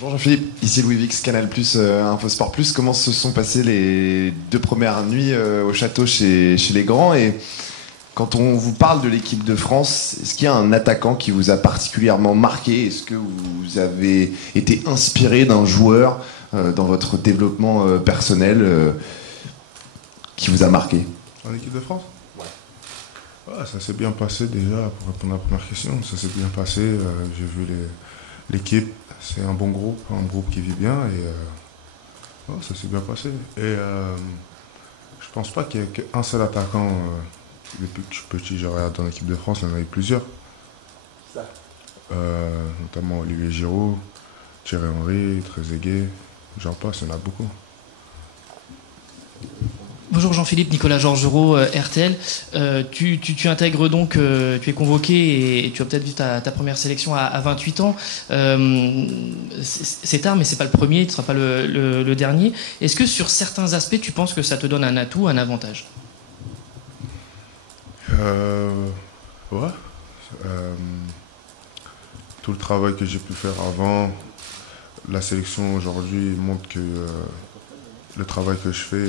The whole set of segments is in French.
Bonjour Jean-Philippe, ici Louis Vix, Canal+, Infosport+. Comment se sont passées les 2 premières nuits au château chez les grands? Et quand on vous parle de l'équipe de France, est-ce qu'il y a un attaquant qui vous a particulièrement marqué? Est-ce que vous avez été inspiré d'un joueur dans votre développement personnel qui vous a marqué? En équipe de France? Ouais, ça s'est bien passé déjà, pour répondre à la première question. Ça s'est bien passé, j'ai vu l'équipe, c'est un bon groupe, un groupe qui vit bien et ouais, ça s'est bien passé. Et je pense pas qu'il y ait qu'un seul attaquant. Depuis que je suis petit, je regarde dans l'équipe de France, il y en avait plusieurs. Notamment Olivier Giroud, Thierry Henry, Trezeguet, j'en passe, il y en a beaucoup. Bonjour Jean-Philippe, Nicolas Georgerot, RTL. Tu intègres donc, tu es convoqué et tu as peut-être vu ta première sélection à 28 ans. C'est tard, mais c'est pas le premier, tu ne seras pas le dernier. Est-ce que sur certains aspects, tu penses que ça te donne un atout, un avantage? Ouais. Tout le travail que j'ai pu faire avant, la sélection aujourd'hui montre que le travail que je fais,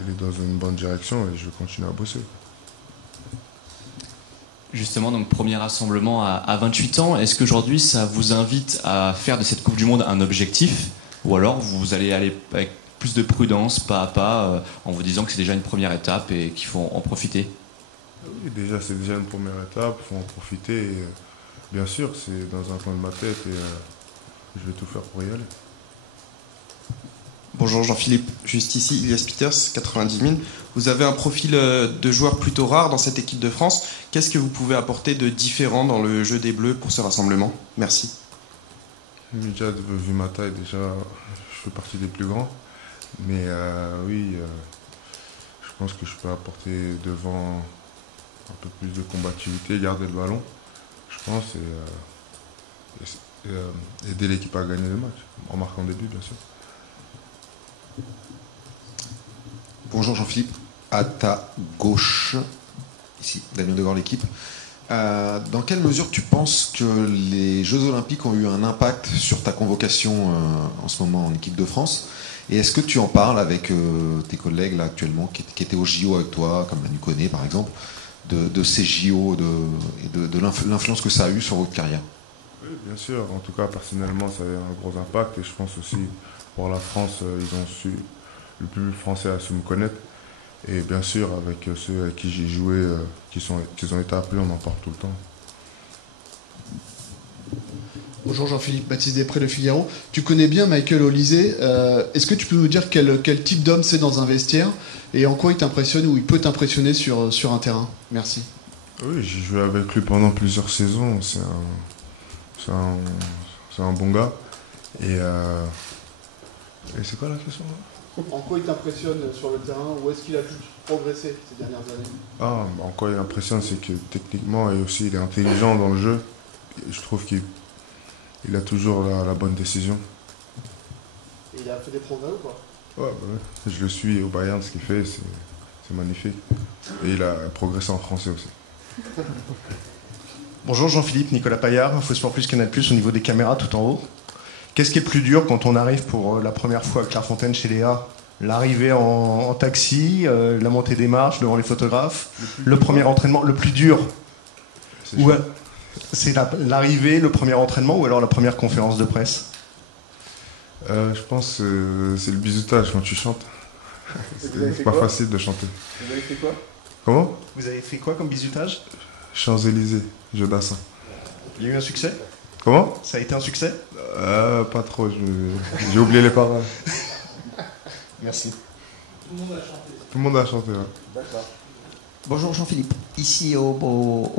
il est dans une bonne direction et je vais continuer à bosser. Justement, donc premier rassemblement à 28 ans, est-ce qu'aujourd'hui ça vous invite à faire de cette Coupe du Monde un objectif, ou alors vous allez aller avec plus de prudence, pas à pas, en vous disant que c'est déjà une première étape et qu'il faut en profiter? Oui, déjà c'est déjà une première étape, il faut en profiter. Et, bien sûr, c'est dans un coin de ma tête et je vais tout faire pour y aller. Bonjour Jean-Philippe, juste ici, Ilias Peters, 90 000. Vous avez un profil de joueur plutôt rare dans cette équipe de France. Qu'est-ce que vous pouvez apporter de différent dans le jeu des Bleus pour ce rassemblement? Merci. Déjà, vu ma taille, déjà, je fais partie des plus grands. Mais oui, je pense que je peux apporter devant un peu plus de combativité, garder le ballon, je pense, et aider l'équipe à gagner le match, en marquant des buts, bien sûr. Bonjour Jean-Philippe, à ta gauche, ici, Damien Degore, l'équipe. Dans quelle mesure tu penses que les Jeux Olympiques ont eu un impact sur ta convocation en ce moment en équipe de France? Et est-ce que tu en parles avec tes collègues là actuellement qui étaient au JO avec toi, comme Manu Koné par exemple, de ces JO et de l'influence que ça a eu sur votre carrière? Oui, bien sûr. En tout cas, personnellement, ça a eu un gros impact. Et je pense aussi, pour la France, ils ont su, le public français a su me connaître. Et bien sûr, avec ceux avec qui j'ai joué, qui ont été appelés, on en parle tout le temps. Bonjour Jean-Philippe, Baptiste Després, Le Figaro. Tu connais bien Michael Olise. Est-ce que tu peux nous dire quel type d'homme c'est dans un vestiaire et en quoi il t'impressionne ou il peut t'impressionner sur un terrain? Merci. Oui, j'ai joué avec lui pendant plusieurs saisons. C'est un bon gars. Et c'est quoi la question là? En quoi il t'impressionne sur le terrain? Où est-ce qu'il a pu progresser ces dernières années? En quoi il impressionne, c'est que techniquement et aussi il est intelligent dans le jeu. Et je trouve qu'il a toujours la bonne décision. Et il a fait des progrès ou pas? Ouais. Je le suis au Bayern, ce qu'il fait, c'est magnifique. Et il a progressé en français aussi. Bonjour Jean-Philippe, Nicolas Paillard, Infosport+, Canal+, au niveau des caméras tout en haut. Qu'est-ce qui est le plus dur quand on arrive pour la première fois à Clairefontaine chez Léa? L'arrivée en taxi, la montée des marches devant les photographes, le premier entraînement, le plus dur? C'est l'arrivée, le premier entraînement ou alors la première conférence de presse? Je pense que c'est le bisoutage quand tu chantes. C'est pas facile de chanter. Vous avez fait quoi? Comment? Vous avez fait quoi comme bisoutage? Champs-Élysées, Jeu d'Assin. Il y a eu un succès? Comment? Ça a été un succès? Pas trop, j'ai oublié les paroles. Merci. Tout le monde a chanté. Tout le monde a chanté, ouais. D'accord. Bonjour Jean-Philippe, ici au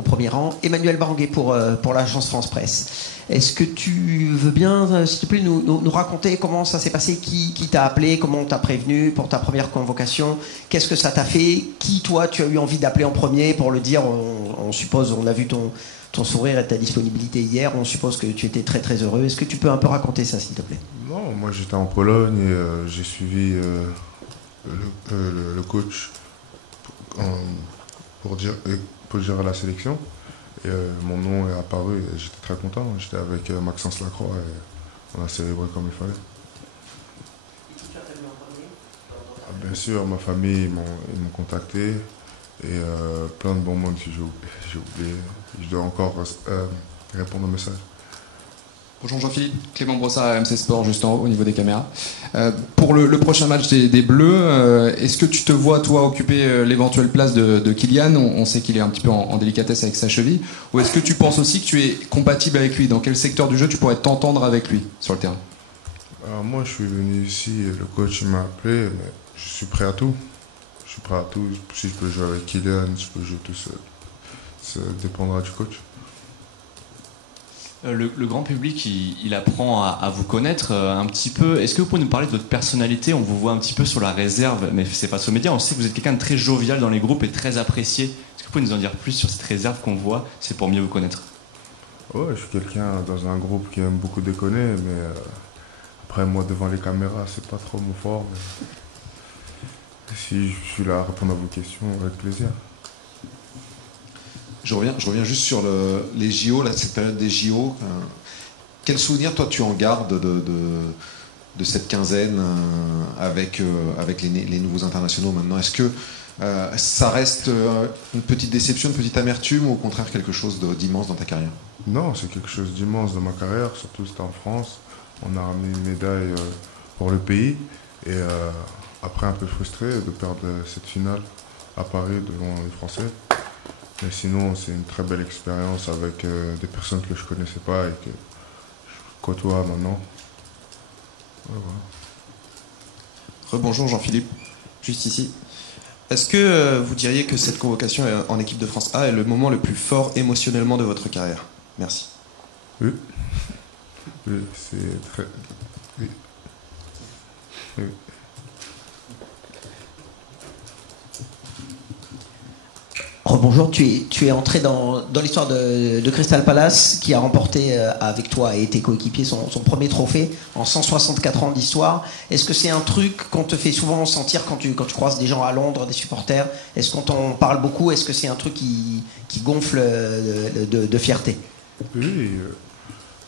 premier rang, Emmanuel Baranguet pour l'agence France Presse. Est-ce que tu veux bien, s'il te plaît, nous raconter comment ça s'est passé, qui t'a appelé, comment on t'a prévenu pour ta première convocation, qu'est-ce que ça t'a fait, qui toi tu as eu envie d'appeler en premier pour le dire, on suppose, on a vu ton sourire et ta disponibilité hier, on suppose que tu étais très très heureux. Est-ce que tu peux un peu raconter ça s'il te plaît? Non, moi j'étais en Pologne et j'ai suivi le coach pour gérer la sélection. Et mon nom est apparu et j'étais très content. J'étais avec Maxence Lacroix et on a célébré comme il fallait. Bien sûr, ma famille, ils m'ont contacté et plein de bons monde que j'ai oublié. Je dois encore répondre au message. Bonjour Jean-Philippe, Clément Brossard, RMC Sport, juste en haut, au niveau des caméras. Pour le prochain match des Bleus, est-ce que tu te vois, toi, occuper l'éventuelle place de Kylian? On sait qu'il est un petit peu en délicatesse avec sa cheville. Ou est-ce que tu penses aussi que tu es compatible avec lui? Dans quel secteur du jeu tu pourrais t'entendre avec lui sur le terrain? Alors moi, je suis venu ici, le coach m'a appelé, mais je suis prêt à tout. Je suis prêt à tout. Si je peux jouer avec Kylian, je peux jouer tout seul. Ça dépendra du coach. Le grand public, il apprend à vous connaître un petit peu. Est-ce que vous pouvez nous parler de votre personnalité? On vous voit un petit peu sur la réserve, mais c'est face aux médias. On sait que vous êtes quelqu'un de très jovial dans les groupes et très apprécié. Est-ce que vous pouvez nous en dire plus sur cette réserve qu'on voit? C'est pour mieux vous connaître. Ouais, je suis quelqu'un dans un groupe qui aime beaucoup déconner, mais après, moi, devant les caméras, c'est pas trop mon fort. Mais si je suis là à répondre à vos questions, avec plaisir. Je reviens juste sur les JO, là, cette période des JO. Quel souvenir, toi, tu en gardes de cette quinzaine avec les nouveaux internationaux maintenant? Est-ce que ça reste une petite déception, une petite amertume, ou au contraire quelque chose d'immense dans ta carrière? Non, c'est quelque chose d'immense dans ma carrière, surtout c'était en France. On a ramené une médaille pour le pays. Et après, un peu frustré de perdre cette finale à Paris devant les Français. Mais sinon, c'est une très belle expérience avec des personnes que je ne connaissais pas et que je côtoie maintenant. Ouais, voilà. Rebonjour Jean-Philippe, juste ici. Est-ce que vous diriez que cette convocation en équipe de France A est le moment le plus fort émotionnellement de votre carrière? Merci. Oui. Oui, c'est très... Oui. Oui. Rebonjour, tu es entré dans l'histoire de Crystal Palace, qui a remporté avec toi et tes coéquipiers son premier trophée en 164 ans d'histoire. Est-ce que c'est un truc qu'on te fait souvent sentir quand tu croises des gens à Londres, des supporters? Est-ce qu'on t'en parle beaucoup? Est-ce que c'est un truc qui gonfle de fierté? Oui,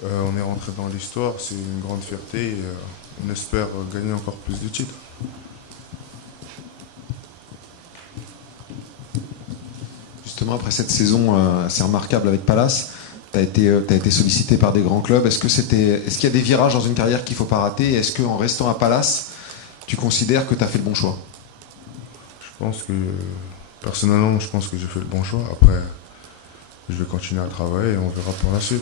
on est rentré dans l'histoire, c'est une grande fierté et on espère gagner encore plus de titres. Justement, après cette saison assez remarquable avec Palace, tu as été sollicité par des grands clubs. Est-ce qu'il y a des virages dans une carrière qu'il ne faut pas rater? Est-ce qu'en restant à Palace, tu considères que tu as fait le bon choix? Personnellement, je pense que j'ai fait le bon choix. Après, je vais continuer à travailler et on verra pour la suite.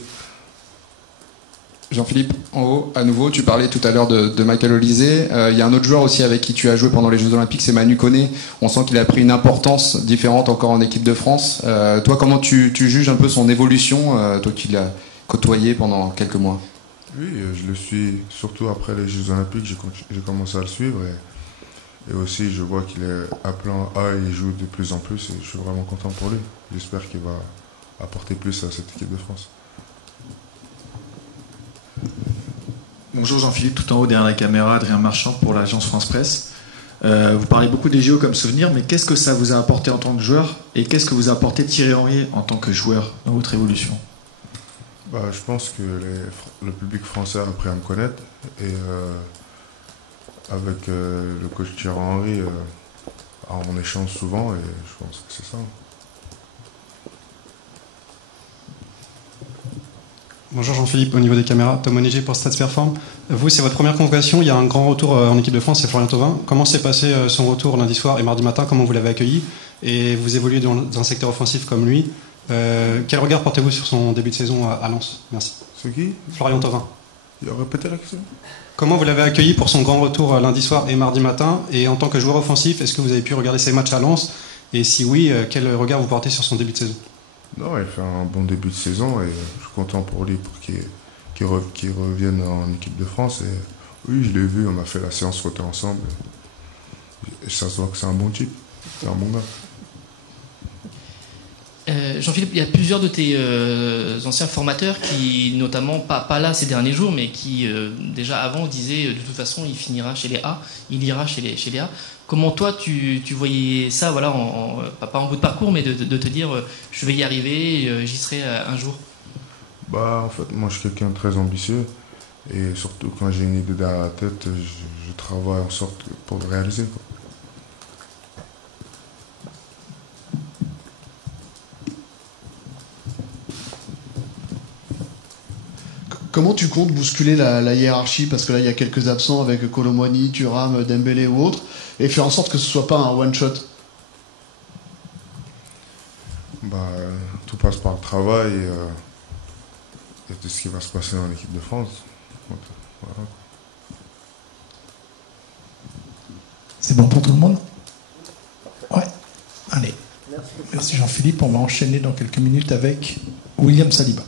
Jean-Philippe, en haut, à nouveau, tu parlais tout à l'heure de Michael Olise. Il y a un autre joueur aussi avec qui tu as joué pendant les Jeux Olympiques, c'est Manu Koné. On sent qu'il a pris une importance différente encore en équipe de France. Toi, comment tu juges un peu son évolution, toi qui l'as côtoyé pendant quelques mois? Oui, je le suis surtout après les Jeux Olympiques, j'ai commencé à le suivre et aussi je vois qu'il est à plan A et il joue de plus en plus et je suis vraiment content pour lui. J'espère qu'il va apporter plus à cette équipe de France. Bonjour Jean-Philippe, tout en haut derrière la caméra, Adrien Marchand pour l'agence France Presse. Vous parlez beaucoup des JO comme souvenir, mais qu'est-ce que ça vous a apporté en tant que joueur et qu'est-ce que vous a apporté Thierry Henry en tant que joueur dans votre évolution? Je pense que le public français a appris à me connaître et avec le coach Thierry Henry, on échange souvent et je pense que c'est ça. Bonjour Jean-Philippe, au niveau des caméras, Tom Onégé pour Stats Perform. Vous, c'est votre première convocation, il y a un grand retour en équipe de France, c'est Florian Thauvin. Comment s'est passé son retour lundi soir et mardi matin? Comment vous l'avez accueilli? Et vous évoluez dans un secteur offensif comme lui. Quel regard portez-vous sur son début de saison à Lens? Merci. C'est qui? Florian Thauvin. Il a répété la question. Comment vous l'avez accueilli pour son grand retour lundi soir et mardi matin? Et en tant que joueur offensif, est-ce que vous avez pu regarder ses matchs à Lens? Et si oui, quel regard vous portez sur son début de saison? Non, il fait un bon début de saison et je suis content pour lui pour qu'il revienne en équipe de France. Et oui, je l'ai vu, on a fait la séance photo ensemble. Et ça se voit que c'est un bon type, c'est un bon gars. Jean-Philippe, il y a plusieurs de tes anciens formateurs qui, notamment, pas là ces derniers jours, mais qui déjà avant disaient de toute façon il finira chez les A, il ira chez les A. Comment toi tu voyais ça, voilà, pas en bout de parcours, mais de te dire je vais y arriver, j'y serai un jour? En fait, moi je suis quelqu'un de très ambitieux Et surtout, quand j'ai une idée dans la tête, je travaille en sorte pour le réaliser, quoi. Comment tu comptes bousculer la hiérarchie? Parce que là, il y a quelques absents avec Colomboigny, Thuram, Dembélé ou autres, et faire en sorte que ce soit pas un one-shot. Tout passe par le travail et de ce qui va se passer en équipe de France. Donc, voilà. C'est bon pour tout le monde? Ouais. Allez. Merci Jean-Philippe. On va enchaîner dans quelques minutes avec William Saliba.